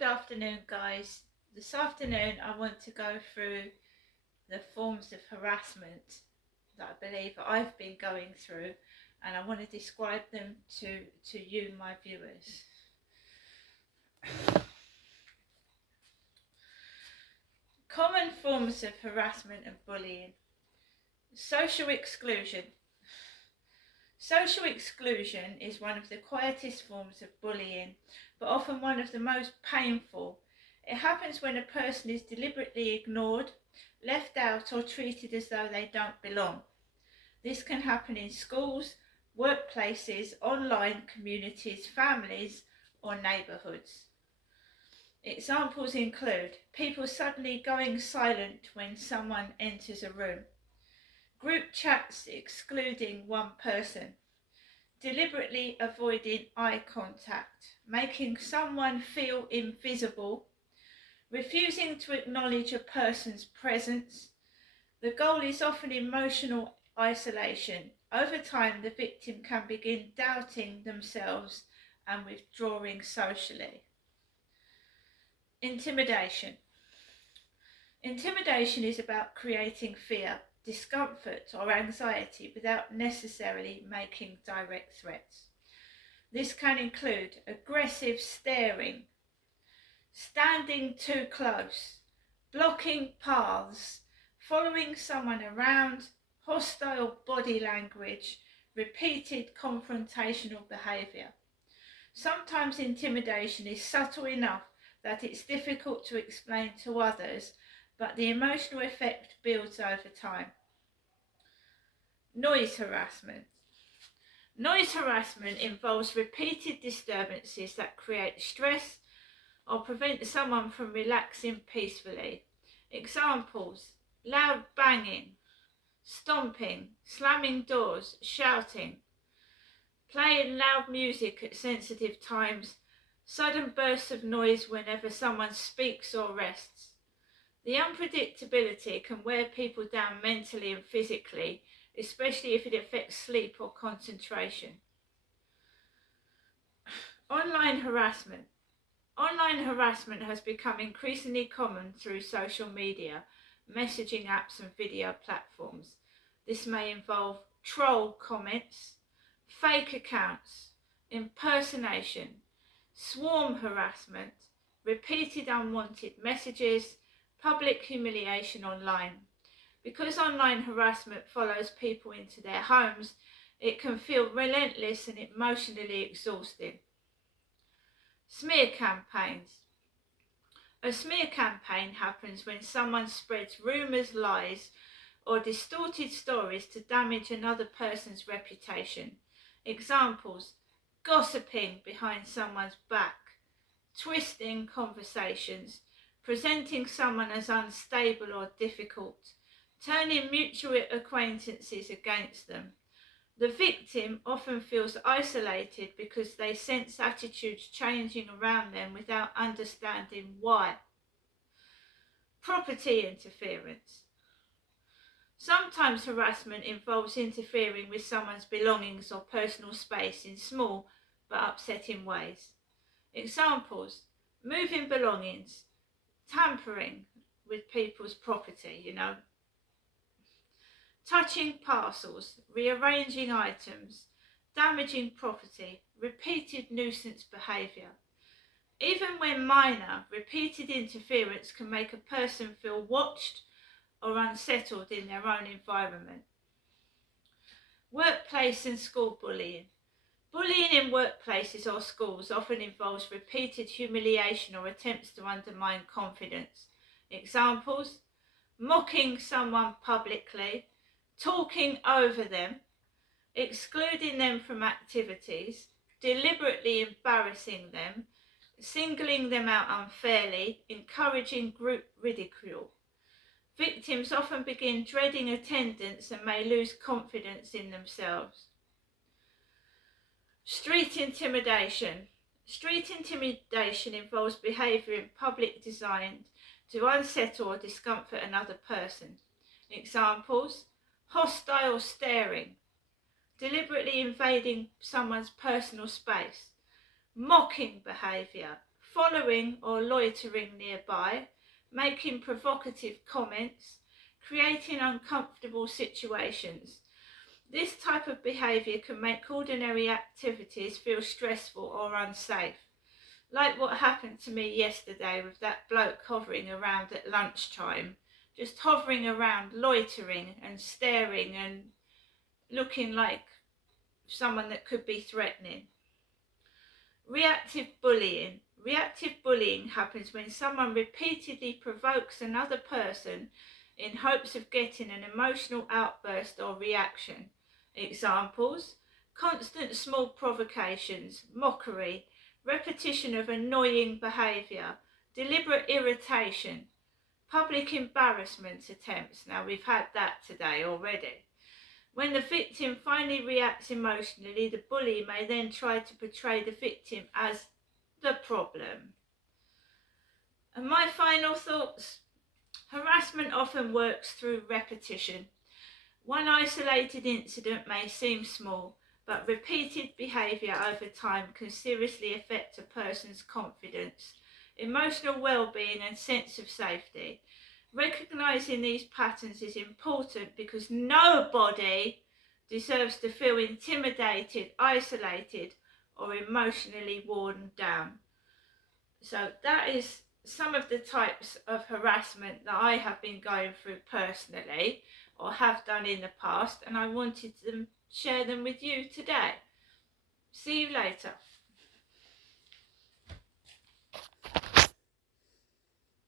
Good afternoon, guys. This afternoon I want to go through the forms of harassment that I believe I've been going through, and I want to describe them to you, my viewers. Common forms of harassment and bullying. Social exclusion. Social exclusion is one of the quietest forms of bullying, but often one of the most painful. It happens when a person is deliberately ignored, left out, or treated as though they don't belong. This can happen in schools, workplaces, online communities, families, or neighbourhoods. Examples include people suddenly going silent when someone enters a room, group chats excluding one person, deliberately avoiding eye contact, making someone feel invisible, refusing to acknowledge a person's presence. The goal is often emotional isolation. Over time, the victim can begin doubting themselves and withdrawing socially. Intimidation. Intimidation is about creating fear, discomfort, or anxiety without necessarily making direct threats. This can include aggressive staring, standing too close, blocking paths, following someone around, hostile body language, repeated confrontational behaviour. Sometimes intimidation is subtle enough that it's difficult to explain to others, but the emotional effect builds over time. Noise harassment. Noise harassment involves repeated disturbances that create stress or prevent someone from relaxing peacefully. Examples: loud banging, stomping, slamming doors, shouting, playing loud music at sensitive times, sudden bursts of noise whenever someone speaks or rests. The unpredictability can wear people down mentally and physically, especially if it affects sleep or concentration. Online harassment. Online harassment has become increasingly common through social media, messaging apps and video platforms. This may involve troll comments, fake accounts, impersonation, swarm harassment, repeated unwanted messages, public humiliation online. Because online harassment follows people into their homes, it can feel relentless and emotionally exhausting. Smear campaigns. A smear campaign happens when someone spreads rumours, lies, or distorted stories to damage another person's reputation. Examples: gossiping behind someone's back, twisting conversations, presenting someone as unstable or difficult, turning mutual acquaintances against them. The victim often feels isolated because they sense attitudes changing around them without understanding why. Property interference. Sometimes harassment involves interfering with someone's belongings or personal space in small but upsetting ways. Examples: moving belongings, tampering with people's property, touching parcels, rearranging items, damaging property, repeated nuisance behaviour. Even when minor, repeated interference can make a person feel watched or unsettled in their own environment. Workplace and school bullying. Bullying in workplaces or schools often involves repeated humiliation or attempts to undermine confidence. Examples: mocking someone publicly, talking over them, excluding them from activities, deliberately embarrassing them, singling them out unfairly, encouraging group ridicule. Victims often begin dreading attendance and may lose confidence in themselves. Street intimidation. Street intimidation involves behaviour in public designed to unsettle or discomfort another person. Examples: hostile staring, deliberately invading someone's personal space, mocking behaviour, following or loitering nearby, making provocative comments, creating uncomfortable situations. This type of behaviour can make ordinary activities feel stressful or unsafe. Like what happened to me yesterday with that bloke hovering around at lunchtime, just hovering around, loitering and staring and looking like someone that could be threatening. Reactive bullying. Reactive bullying happens when someone repeatedly provokes another person in hopes of getting an emotional outburst or reaction. Examples: constant small provocations, mockery, repetition of annoying behaviour, deliberate irritation, public embarrassment attempts. Now, we've had that today already. When the victim finally reacts emotionally, the bully may then try to portray the victim as the problem. And my final thoughts: harassment often works through repetition. One isolated incident may seem small, but repeated behaviour over time can seriously affect a person's confidence, emotional well-being and sense of safety. Recognising these patterns is important because nobody deserves to feel intimidated, isolated or emotionally worn down. So that is some of the types of harassment that I have been going through personally or have done in the past, and I wanted to share them with you today. See you later.